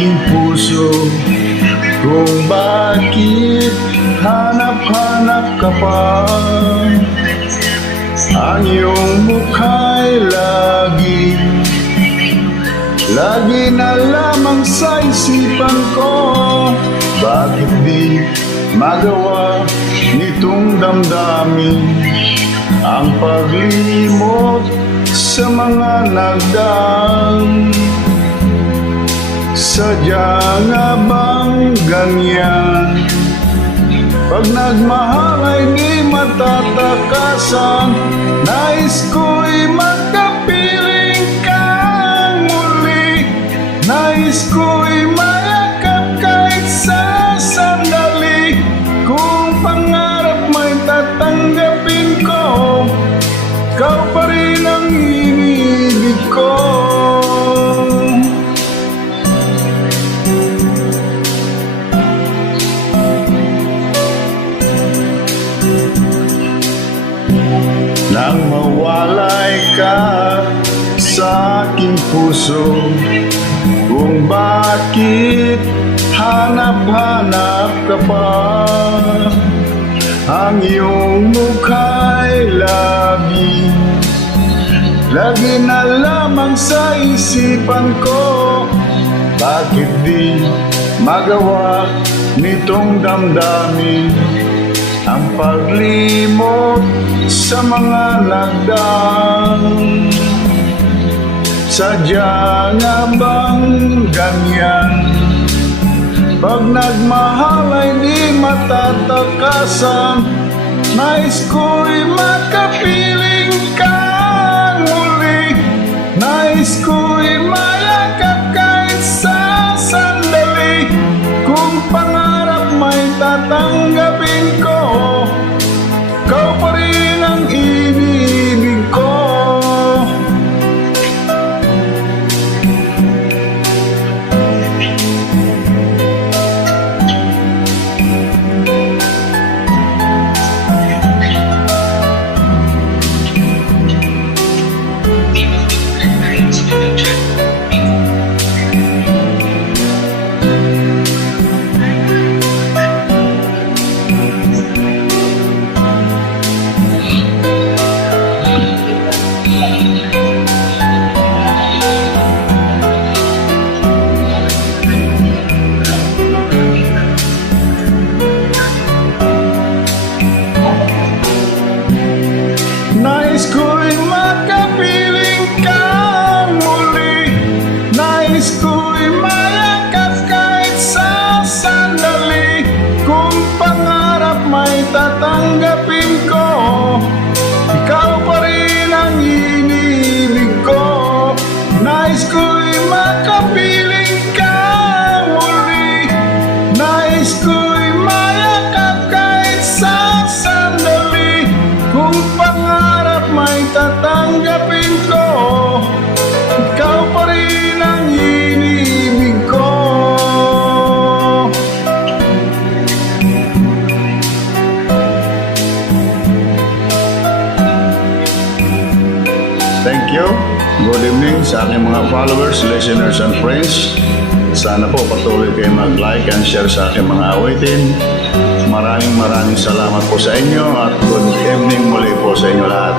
aking puso kung bakit hanap-hanap ka pa. Ang iyong mukha'y lagi na lamang sa isipan ko. Bakit di magawa nitong damdamin ang paglimot sa mga nagdaan? Sadya nga bang ganyan? Pag nagmahal ay di matatakasan. Nais ko'y magkapiling kang muli. Nais ko'y mayakap kahit sa sandali. Kung pangarap may tatanggapin ko, ikaw pa rin ang iniibig ko. Nang mawalay ka sa aking puso, kung bakit hanap-hanap ka pa. Ang iyong mukha'y lagi na lamang sa isipan ko. Bakit di magawa nitong damdamin ang paglimot sa mga nagdaan? Sadya nga bang ganyan? Pag nagmahal ay di matatakasan. Nais ko'y makapiling kang muli. Nais ko'y mayakap kahit sa sandali. Kung pangarap may tatanggapin ko, ikaw pa rin ang iniibig ko. Nais ko'y makapiling kang muli. Nais ko'y mayakap kahit sa sandali. Kung pangarap may tatanggapin ko, ikaw pa rin ang iniibig ko. Nais ko'y makapiling kang muli. Nais ko'y mayakap kahit sa sandali. Kung pangarap may tatanggapin ko, ikaw pa rin ang iniibig ko. Thank you. Good evening sa aking mga followers, listeners, and friends. Sana po patuloy kayo mag-like and share sa aking mga awitin. Maraming salamat po sa inyo at good evening muli po sa inyo lahat.